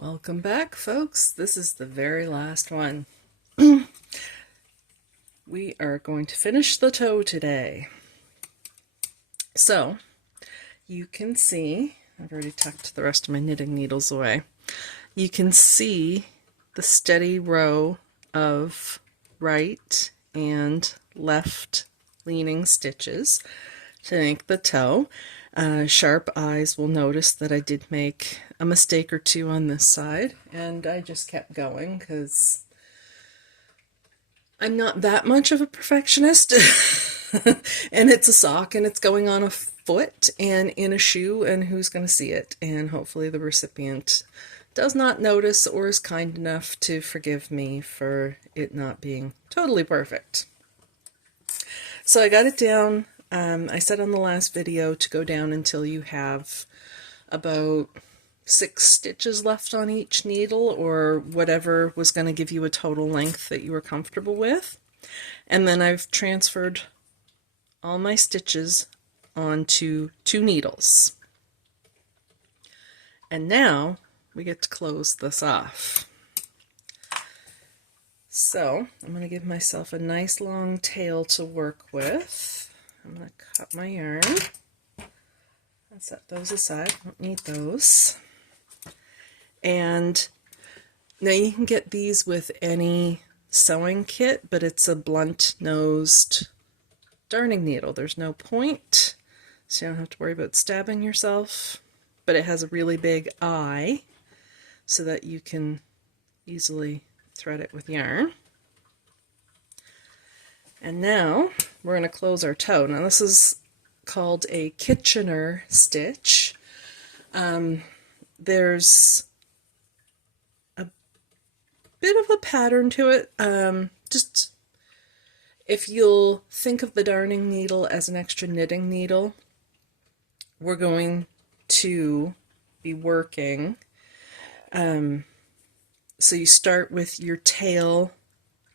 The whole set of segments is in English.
Welcome back, folks. This is the very last one. We are going to finish the toe today. So, you can see, I've already tucked the rest of my knitting needles away. You can see the steady row of right and left leaning stitches to make the toe. Sharp eyes will notice that I did make a mistake or two on this side, and I just kept going because I'm not that much of a perfectionist. And it's a sock and it's going on a foot and in a shoe, and who's going to see it? And hopefully the recipient does not notice or is kind enough to forgive me for it not being totally perfect. So I got it down. I said on the last video to go down until you have about 6 stitches left on each needle, or whatever was going to give you a total length that you were comfortable with. And then I've transferred all my stitches onto 2 needles. And now we get to close this off. So I'm going to give myself a nice long tail to work with. I'm going to cut my yarn and set those aside. Don't need those. And now you can get these with any sewing kit, but it's a blunt-nosed darning needle. There's no point, so you don't have to worry about stabbing yourself, but it has a really big eye so that you can easily thread it with yarn. And now we're going to close our toe. Now this is called a Kitchener stitch. There's a bit of a pattern to it. Just if you'll think of the darning needle as an extra knitting needle, we're going to be working. So you start with your tail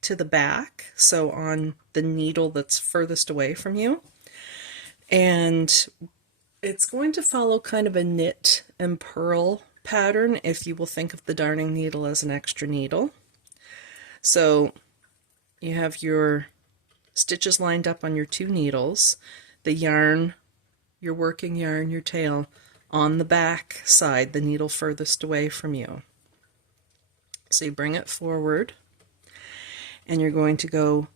to the back, so on the needle that's furthest away from you, and it's going to follow kind of a knit and purl pattern if you will think of the darning needle as an extra needle. So you have your stitches lined up on your 2 needles, the yarn, your working yarn, your tail on the back side, the needle furthest away from you. So you bring it forward, and you're going to go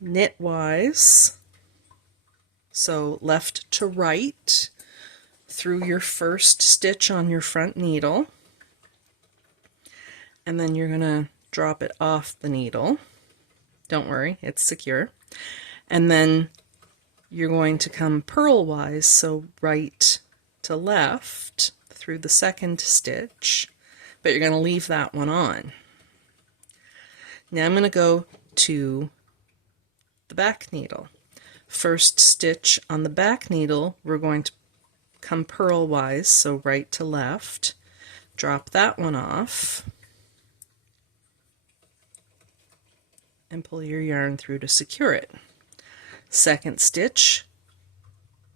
knitwise, so left to right through your first stitch on your front needle, and then you're going to drop it off the needle. Don't worry, it's secure. And then you're going to come purlwise, so right to left through the second stitch, but you're going to leave that one on. Now I'm going to go to the back needle. First stitch on the back needle, we're going to come purlwise, so right to left, drop that one off, and pull your yarn through to secure it. Second stitch,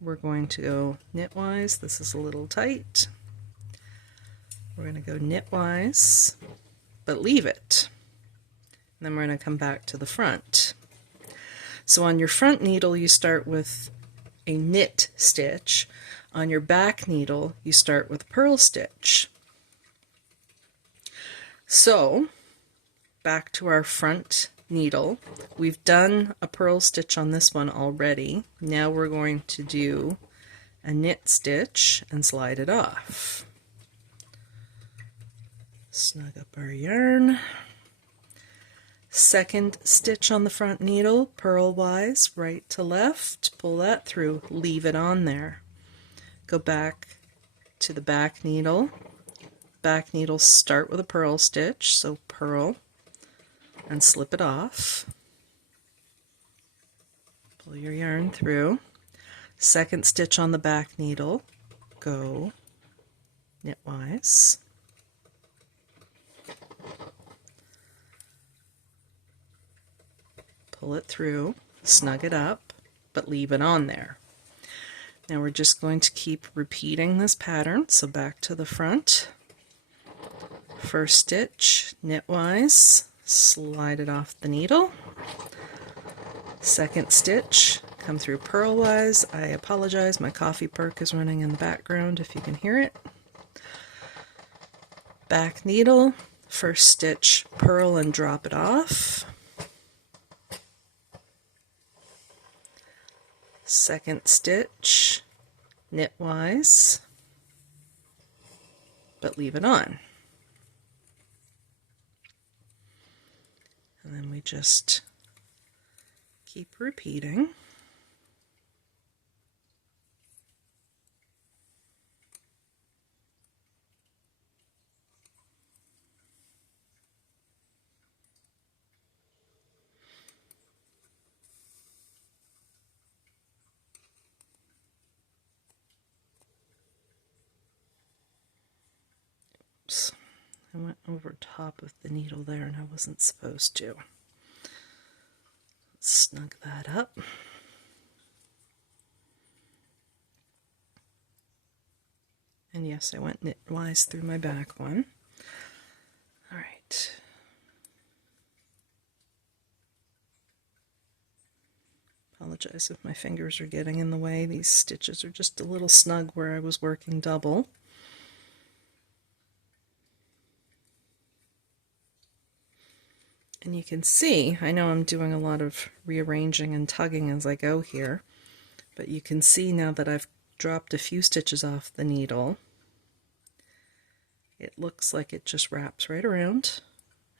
we're going to go knitwise. This is a little tight. We're going to go knitwise, but leave it. And then we're going to come back to the front. So on your front needle, you start with a knit stitch. On your back needle, you start with a purl stitch. So back to our front needle. We've done a purl stitch on this one already. Now we're going to do a knit stitch and slide it off. Snug up our yarn. Second stitch on the front needle, purlwise, right to left, pull that through, leave it on there. Go back to the back needle. Back needle, start with a purl stitch, so purl and slip it off. Pull your yarn through. Second stitch on the back needle, go knitwise. Pull it through, snug it up, but leave it on there. Now we're just going to keep repeating this pattern, so back to the front, First stitch, knitwise, slide it off the needle. Second stitch, come through purlwise. I apologize, my coffee perk is running in the background if you can hear it. Back needle, first stitch, purl and drop it off. Second stitch, knitwise, but leave it on. And then we just keep repeating. Oops, I went over top of the needle there and I wasn't supposed to. Let's snug that up. And yes, I went knitwise through my back one. All right. Apologize if my fingers are getting in the way. These stitches are just a little snug where I was working double. And you can see, I know I'm doing a lot of rearranging and tugging as I go here, but you can see now that I've dropped a few stitches off the needle, it looks like it just wraps right around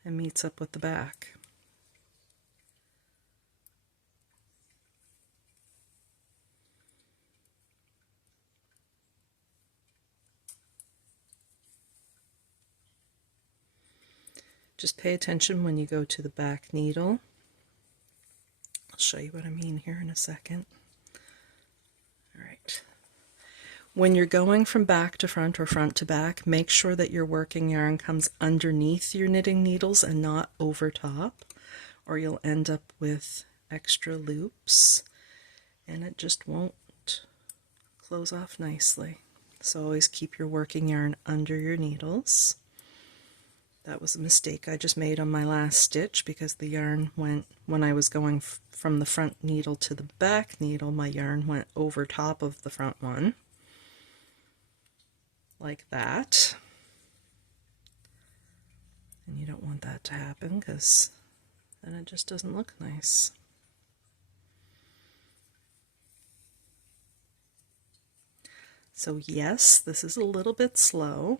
and meets up with the back. Just pay attention when you go to the back needle. I'll show you what I mean here in a second. All right. When you're going from back to front or front to back, make sure that your working yarn comes underneath your knitting needles and not over top, or you'll end up with extra loops and it just won't close off nicely. So always keep your working yarn under your needles. That was a mistake I just made on my last stitch because the yarn went, when I was going from the front needle to the back needle, my yarn went over top of the front one, like that. And you don't want that to happen because then it just doesn't look nice. So yes, this is a little bit slow.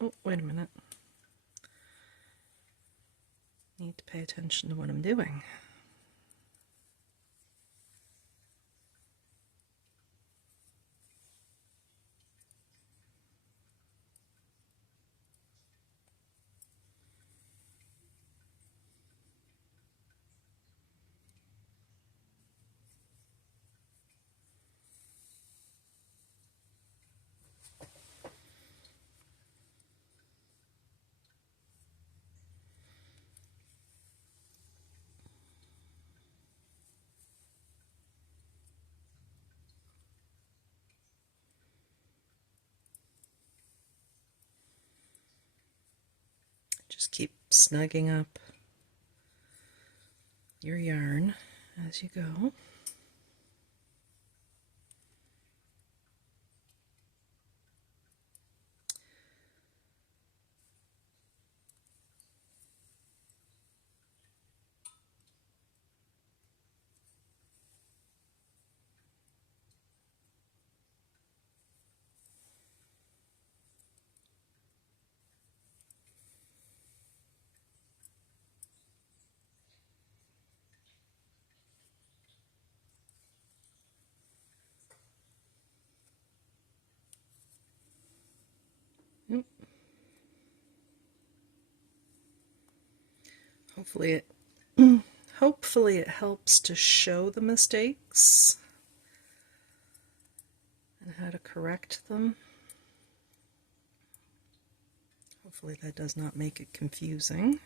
Oh, wait a minute. Need to pay attention to what I'm doing. Just keep snugging up your yarn as you go. Hopefully it helps to show the mistakes and how to correct them. Hopefully that does not make it confusing.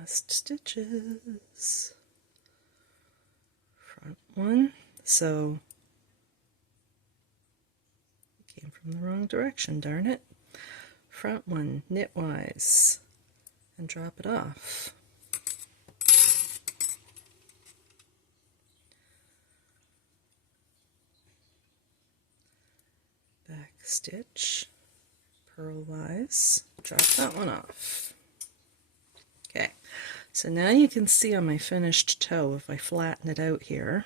last stitches. Front one. So came from the wrong direction, darn it. Front one, knitwise, and drop it off. Back stitch, purlwise, drop that one off. Okay, so now you can see on my finished toe, if I flatten it out here,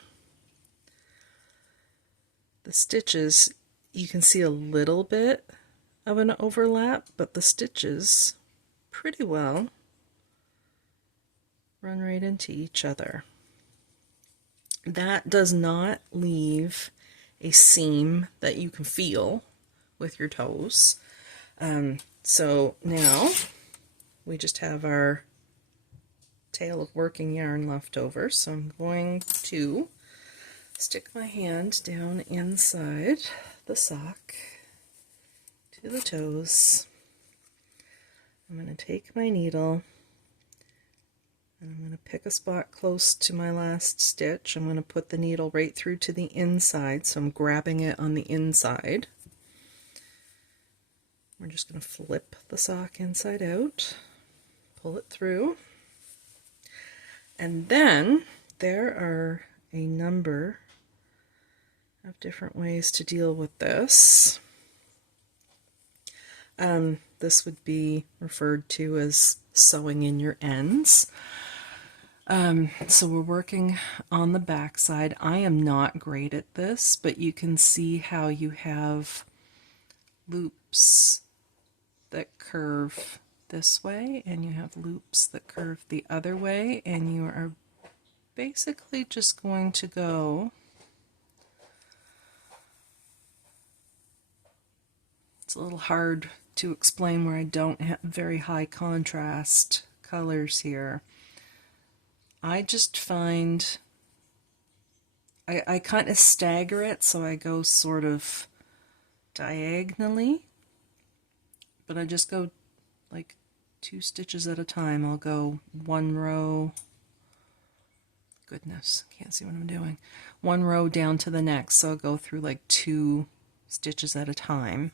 the stitches, you can see a little bit of an overlap, but the stitches pretty well run right into each other. That does not leave a seam that you can feel with your toes. So now we just have our tail of working yarn left over, so I'm going to stick my hand down inside the sock to the toes. I'm going to take my needle and I'm going to pick a spot close to my last stitch. I'm going to put the needle right through to the inside, so I'm grabbing it on the inside. We're just going to flip the sock inside out, pull it through, and then there are a number of different ways to deal with this. This would be referred to as sewing in your ends. So we're working on the back side. I am not great at this, but you can see how you have loops that curve this way and you have loops that curve the other way, and you are basically just going to go it's a little hard to explain where I don't have very high contrast colors here. I just find I kind of stagger it, so I go sort of diagonally, but I just go like 2 stitches at a time. I'll go 1 row, goodness, can't see what I'm doing, 1 row down to the next, so I'll go through like 2 stitches at a time.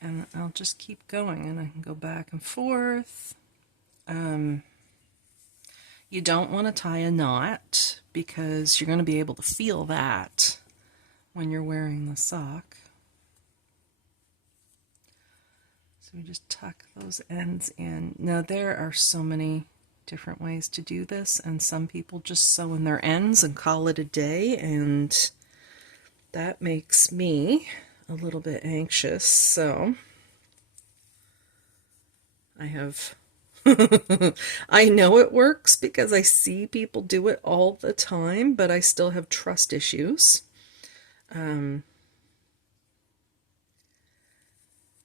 And I'll just keep going, and I can go back and forth. You don't want to tie a knot because you're going to be able to feel that when you're wearing the sock. So we just tuck those ends in. Now there are so many different ways to do this, and some people just sew in their ends and call it a day, and that makes me a little bit anxious, so I have I know it works because I see people do it all the time, but I still have trust issues. And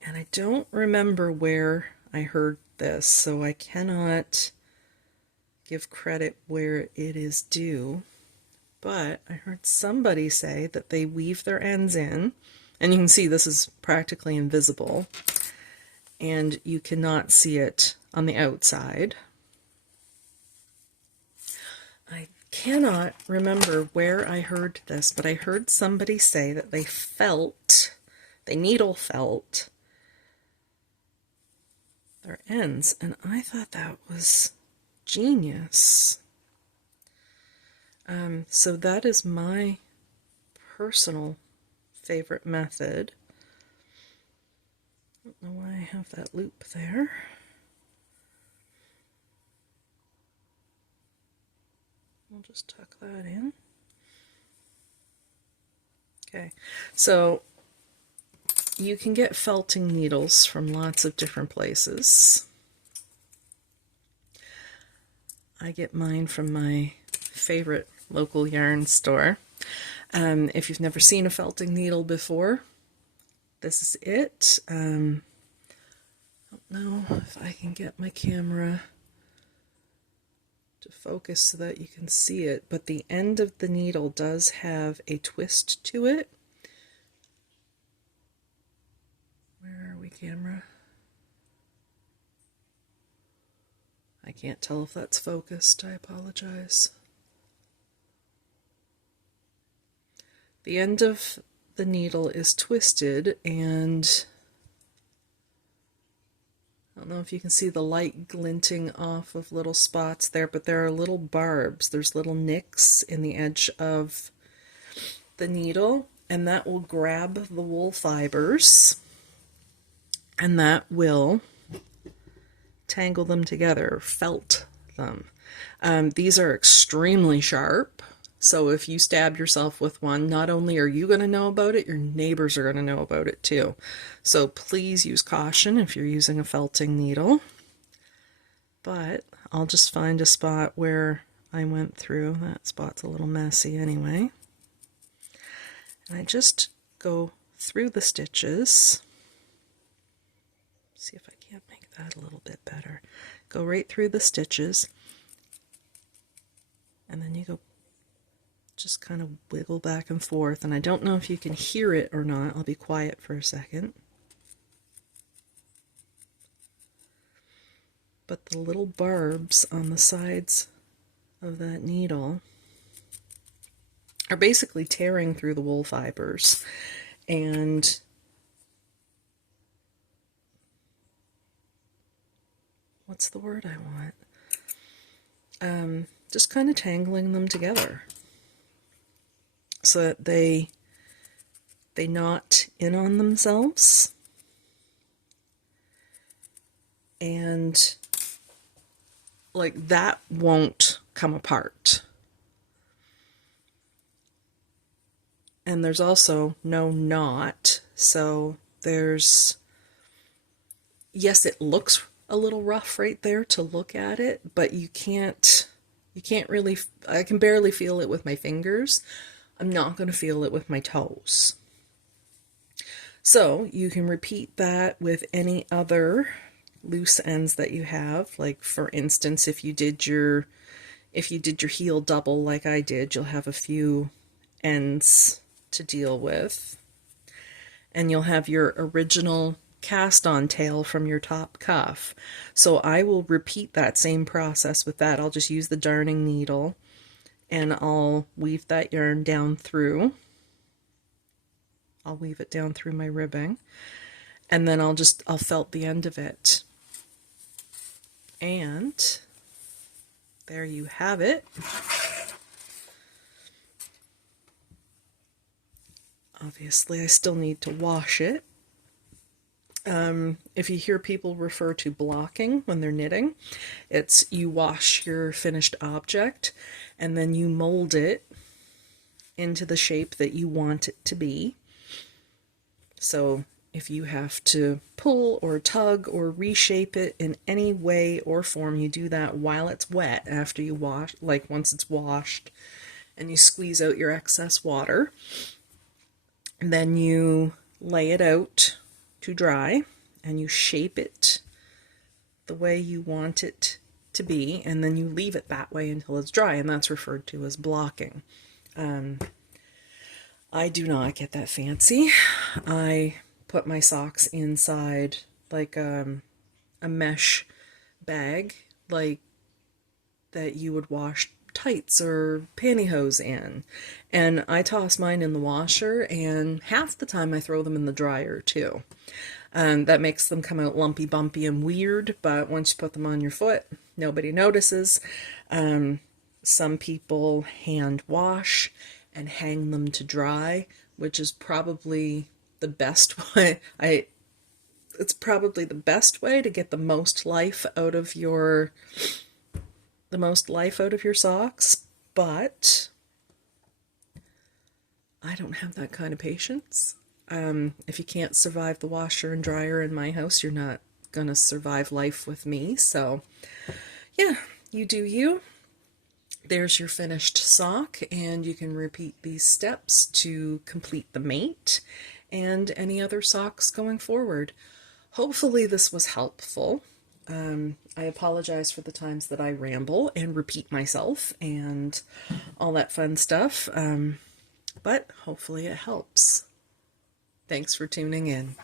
I don't remember where I heard this, so I cannot give credit where it is due. But I heard somebody say that they weave their ends in, and you can see this is practically invisible, and you cannot see it on the outside. I cannot remember where I heard this, but I heard somebody say that they needle felt their ends, and I thought that was genius. So that is my personal favorite method. I don't know why I have that loop there. We'll just tuck that in. Okay, so you can get felting needles from lots of different places. I get mine from my favorite local yarn store. If you've never seen a felting needle before, this is it. I don't know if I can get my camera to focus so that you can see it, but the end of the needle does have a twist to it. Where are we, camera? I can't tell if that's focused. I apologize. The end of the needle is twisted, and I don't know if you can see the light glinting off of little spots there, but there are little barbs. There's little nicks in the edge of the needle, and that will grab the wool fibers, and that will tangle them together, felt them. These are extremely sharp, so if you stab yourself with one, not only are you going to know about it, your neighbors are going to know about it too. So please use caution if you're using a felting needle. But I'll just find a spot where I went through. That spot's a little messy anyway. And I just go through the stitches. See if I can't make that a little bit better. Go right through the stitches, and then you go just kind of wiggle back and forth. And I don't know if you can hear it or not. I'll be quiet for a second. But the little barbs on the sides of that needle are basically tearing through the wool fibers, and what's the word I want? Just kind of tangling them together so that they knot in on themselves, and like that won't come apart. And there's also no knot, so there's, yes, it looks a little rough right there to look at it, but you can't really, I can barely feel it with my fingers. I'm not going to feel it with my toes. So you can repeat that with any other loose ends that you have. Like for instance, if you did your heel double like I did, you'll have a few ends to deal with, and you'll have your original cast on tail from your top cuff. So I will repeat that same process with that. I'll just use the darning needle and I'll weave that yarn down through. I'll weave it down through my ribbing, and then I'll felt the end of it. And there you have it. Obviously, I still need to wash it. If you hear people refer to blocking when they're knitting, it's you wash your finished object and then you mold it into the shape that you want it to be. So if you have to pull or tug or reshape it in any way or form, you do that while it's wet after you wash, like once it's washed, and you squeeze out your excess water. And then you lay it out to dry and you shape it the way you want it to be, and then you leave it that way until it's dry, and that's referred to as blocking. I do not get that fancy. I put my socks inside like a mesh bag, like that you would wash tights or pantyhose in, and I toss mine in the washer, and half the time I throw them in the dryer too. That makes them come out lumpy, bumpy, and weird, but once you put them on your foot, nobody notices. Some people hand wash and hang them to dry, which is probably the best way. It's probably the best way to get the most life out of your socks, but I don't have that kind of patience. If you can't survive the washer and dryer in my house, you're not gonna survive life with me. So yeah, you do you. There's your finished sock, and you can repeat these steps to complete the mate and any other socks going forward. Hopefully this was helpful. I apologize for the times that I ramble and repeat myself and all that fun stuff, but hopefully it helps. Thanks for tuning in.